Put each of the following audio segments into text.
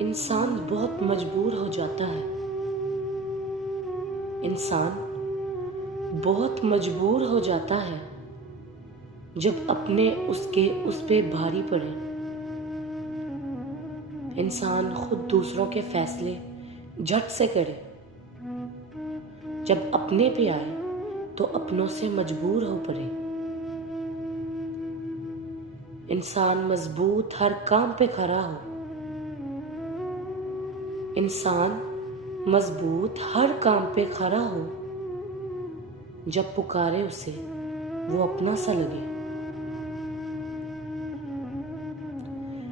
انسان بہت مجبور ہو جاتا ہے۔ انسان بہت مجبور ہو جاتا ہے جب اپنے اس پہ بھاری پڑے۔ انسان خود دوسروں کے فیصلے جھٹ سے کرے، جب اپنے پہ آئے تو اپنوں سے مجبور ہو پڑے۔ انسان مضبوط ہر کام پہ کھڑا ہو۔ انسان مضبوط ہر کام پہ کھڑا ہو، جب پکارے اسے وہ اپنا سا لگے۔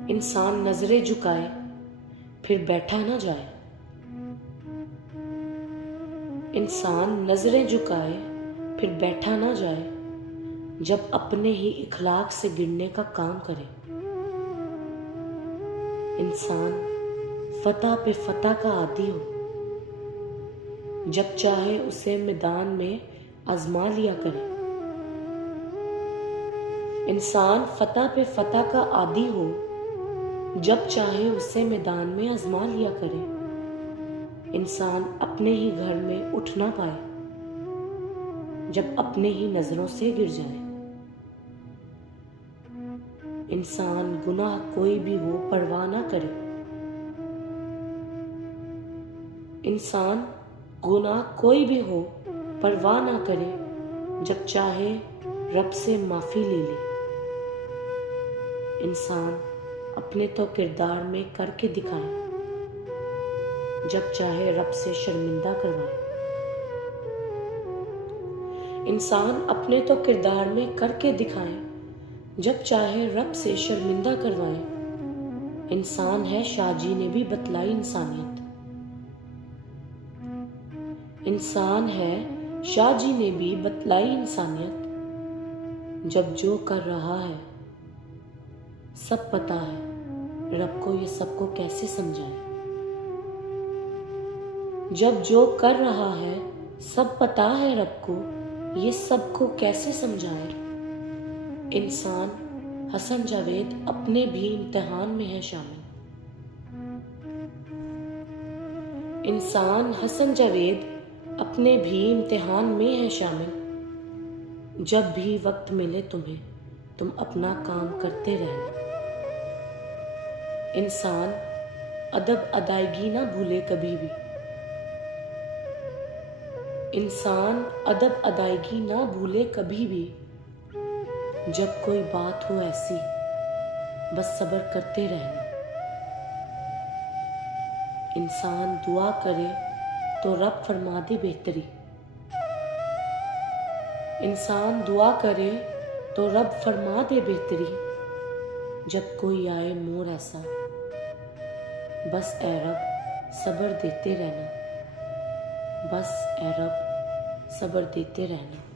انسان نظریں جھکائے پھر بیٹھا نہ جائے۔ انسان نظریں جھکائے پھر بیٹھا نہ جائے، جب اپنے ہی اخلاق سے گرنے کا کام کرے۔ انسان فتح پہ فتح کا عادی ہو، جب چاہے اسے میدان میں آزما لیا کرے۔ انسان فتح پہ فتح کا عادی ہو، جب چاہے اسے میدان میں آزما لیا کرے۔ انسان اپنے ہی گھر میں اٹھ نہ پائے، جب اپنے ہی نظروں سے گر جائے۔ انسان گناہ کوئی بھی ہو پرواہ نہ کرے۔ انسان گناہ کوئی بھی ہو پرواہ نہ کرے، جب چاہے رب سے معافی لے لے۔ انسان اپنے تو کردار میں کر کے دکھائے، جب چاہے رب سے شرمندہ کروائے۔ انسان اپنے تو کردار میں کر کے دکھائے، جب چاہے رب سے شرمندہ کروائے۔ انسان ہے شاہ جی نے بھی بتلائی انسانیت۔ انسان ہے شاہ جی نے بھی بتلائی انسانیت، جب جو کر رہا ہے سب پتہ ہے رب کو، یہ سب کو کیسے سمجھائے۔ جب جو کر رہا ہے سب پتہ ہے رب کو، یہ سب کو کیسے سمجھائے۔ انسان حسن جاوید اپنے بھی امتحان میں ہے شامل۔ انسان حسن جاوید اپنے بھی امتحان میں ہے شامل۔ جب بھی وقت ملے تمہیں تم اپنا کام کرتے رہنا۔ انسان ادب ادائیگی نہ بھولے کبھی بھی۔ انسان ادب ادائیگی نہ بھولے کبھی بھی، جب کوئی بات ہو ایسی بس صبر کرتے رہنا۔ انسان دعا کرے تو رب فرما دے بہتری۔ انسان دعا کرے تو رب فرما دے بہتری، جب کوئی آئے موڑ ایسا بس اے رب صبر دیتے رہنا۔ بس اے رب صبر دیتے رہنا۔